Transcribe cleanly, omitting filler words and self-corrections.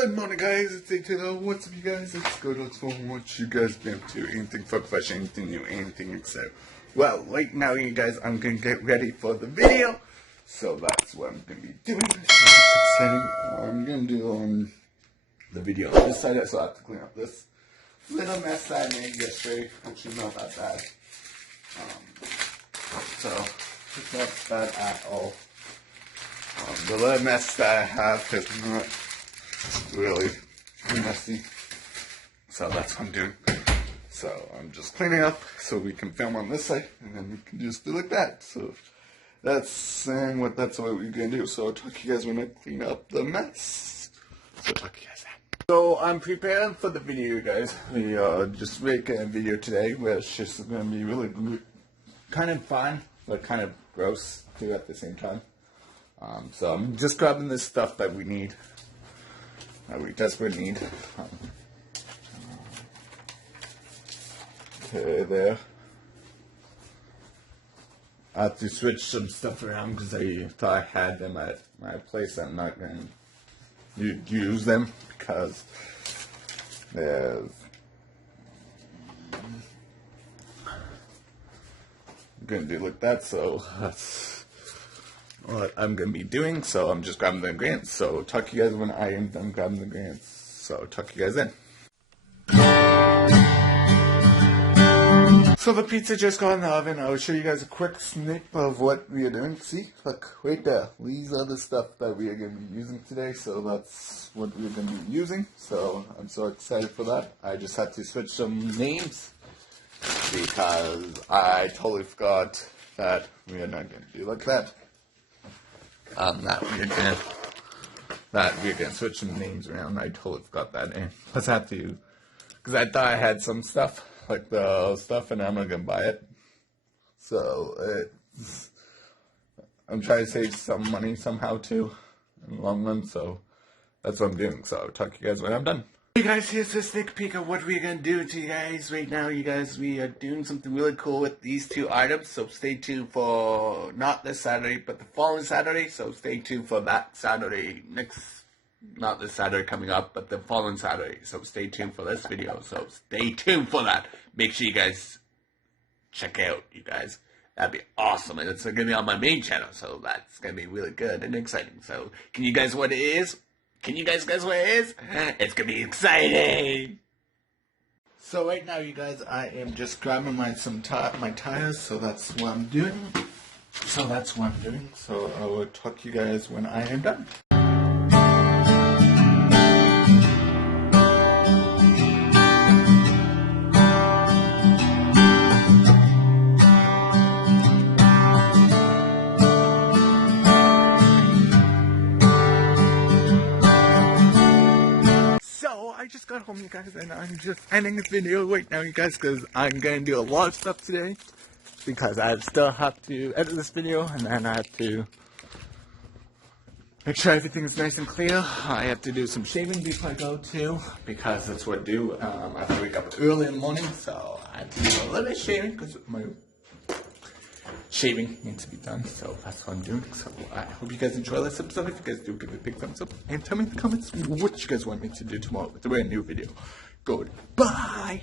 Good morning, guys. It's Taylor. What's up, you guys? It's good. What's going on? What you guys been up to? Anything for question, anything new, anything except. Well, right now, you guys, I'm gonna get ready for the video. So that's what I'm gonna be doing. So that's exciting. I'm gonna do the video on this side, so I have to clean up this little mess that I made yesterday. Actually, not that bad. So it's not bad at all. The little mess that I have is not really messy, so that's what I'm doing. So I'm just cleaning up so we can film on this side, and then we can just do like that. So that's what we're gonna do. So I'll talk to you guys when I clean up the mess. So talk to you guys then. So I'm preparing for the video, you guys. We just making a video today, which is gonna be really kind of fun, but kind of gross too at the same time. So I'm just grabbing this stuff that we need. That we desperately need. Okay, there. I have to switch some stuff around because I thought I had them at my place. I'm not going to use them because there's. I'm going to do like that, so that's what I'm going to be doing. So I'm just grabbing the ingredients. So talk to you guys when I am done grabbing the ingredients. So talk to you guys then. So the pizza just got in the oven. I will show you guys a quick snip of what we are doing. See, look, right there. These are the stuff that we are going to be using today. So that's what we're going to be using. So I'm so excited for that. I just had to switch some names because I totally forgot that we are not going to do like that. That we're gonna switch some names around. I totally forgot that name. Plus I have to, because I thought I had some stuff, like the stuff, and I'm not gonna buy it. So I'm trying to save some money somehow too, in the long run, so that's what I'm doing. So I'll talk to you guys when I'm done. Hey guys, here's a sneak peek of what we're going to do to you guys right now. You guys, we are doing something really cool with these two items, so stay tuned for not this Saturday, but the following Saturday. So stay tuned for that Saturday, not this Saturday coming up, but the following Saturday. So stay tuned for this video, so stay tuned for that. Make sure you guys check out, you guys. That'd be awesome, and it's going to be on my main channel, so that's going to be really good and exciting. So can you guys what it is? Can you guys guess what it is? It's gonna be exciting! So right now, you guys, I am just grabbing my tires, so that's what I'm doing. So I will talk to you guys when I am done. I just got home, you guys, and I'm just ending this video right now, you guys, because I'm going to do a lot of stuff today, because I still have to edit this video, and then I have to make sure everything's nice and clear. I have to do some shaving before I go, too, because that's what I do. I have to wake up early in the morning, so I have to do a little bit of shaving, because my shaving needs to be done, so that's what I'm doing. So I hope you guys enjoy this episode. If you guys do, give it a big thumbs up and tell me in the comments what you guys want me to do tomorrow with a brand new video. Goodbye.